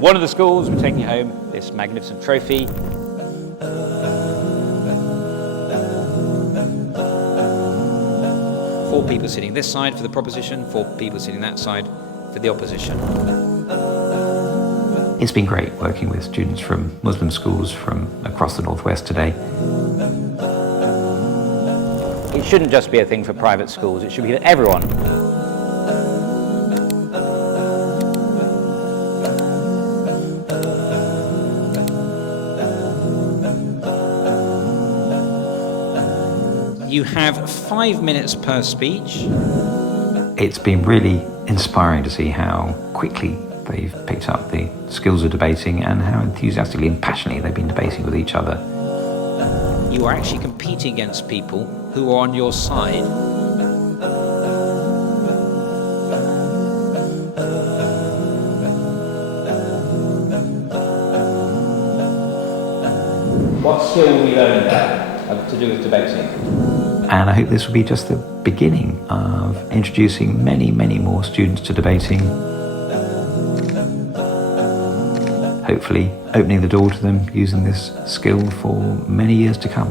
one of the schools, we're taking home this magnificent trophy. 4 people sitting this side for the proposition, 4 people sitting that side for the opposition. It's been great working with students from Muslim schools from across the Northwest today. It shouldn't just be a thing for private schools, it should be for everyone. You have 5 minutes per speech. It's been really inspiring to see how quickly they've picked up the skills of debating and how enthusiastically and passionately they've been debating with each other. You are actually competing against people who are on your side. What skill will you learn about to do with debating? And I hope this will be just the beginning of introducing many, many more students to debating. Hopefully opening the door to them using this skill for many years to come.